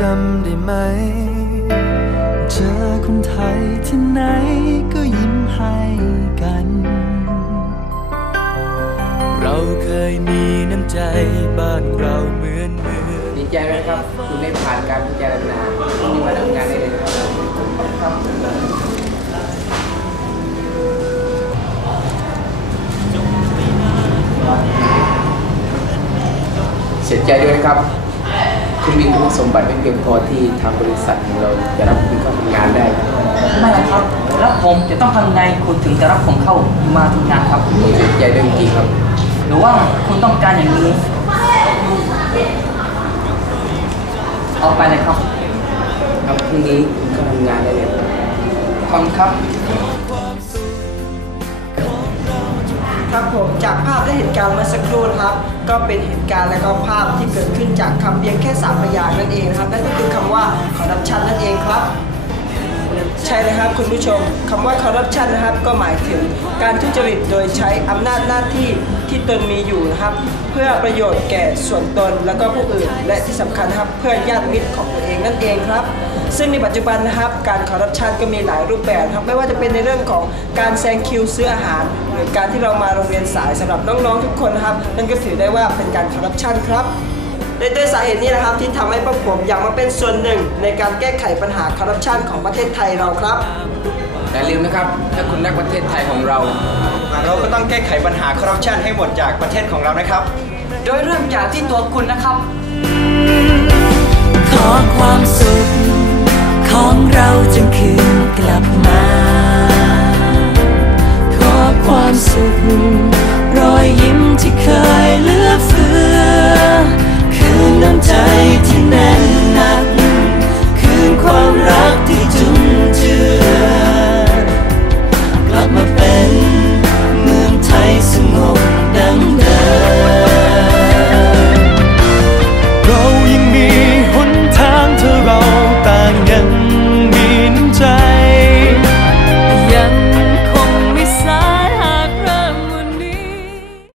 จำได้ไหม เจอคนไทยที่ไหนก็ยิ้มให้กัน เราเคยมีน้ำใจบ้านเราเหมือนเมืองดีใจไหมครับคุณได้ผ่านการพิจารณาที่มาทำงานได้เลยครับเสียใจด้วยนะครับ คุณมีคุณสมบัติไม่เพียงพอที่ทางบริษัทของเราจะรับคุณเข้าทำงานได้ไม่นะครับแล้วผมจะต้องทำไงคุณถึงจะรับผมเข้ามาทำงานครับผมเสียใจด้วยจริงๆครับ หรือว่าคุณต้องการอย่างนี้เอาไปเลยครับ ครับพรุ่งนี้คุณเข้าทำงานได้เลยครับขอบคุณครับ ครับผมจากภาพและเหตุการณ์เมื่อสักครู่ครับ ก็เป็นเหตุการณ์และก็ภาพที่เกิดขึ้นจากคำเพียงแค่สามพยางนั่นเองนะครับนั่นก็คือคำว่าคอร์รัปชันนั่นเองครับใช่เลยครับ คุณผู้ชมคำว่าคอร์รัปชันนะครับ ก็หมายถึงการทุจริตโดยใช้อำนาจหน้าที่ที่ตนมีอยู่นะครับ เพื่อประโยชน์แก่ส่วนตนและก็ผู้อื่น และที่สำคัญนะครับเพื่อญาติมิตรของตัวเองนั่นเองครับ ซึ่งในปัจจุบันนะครับการคอร์รัปชันก็มีหลายรูปแบบครับไม่ว่าจะเป็นในเรื่องของการแซงคิวซื้ออาหาร หรือการที่เรามาโรงเรียนสายสำหรับน้องๆทุกคนครับนั่นก็ถือได้ว่าเป็นการคอร์รัปชันครับและด้วยสาเหตุนี้นะครับที่ทำให้พวกผมอยากมาเป็นส่วนหนึ่ง ในการแก้ไขปัญหาคอร์รัปชันของประเทศไทยเราครับอย่าลืมนะครับถ้าคุณรักประเทศไทยของเรา เราก็ต้องแก้ไขปัญหาคอร์รัปชันให้หมดจากประเทศของเรานะครับ โดยเริ่มจากที่ตัวคุณนะครับ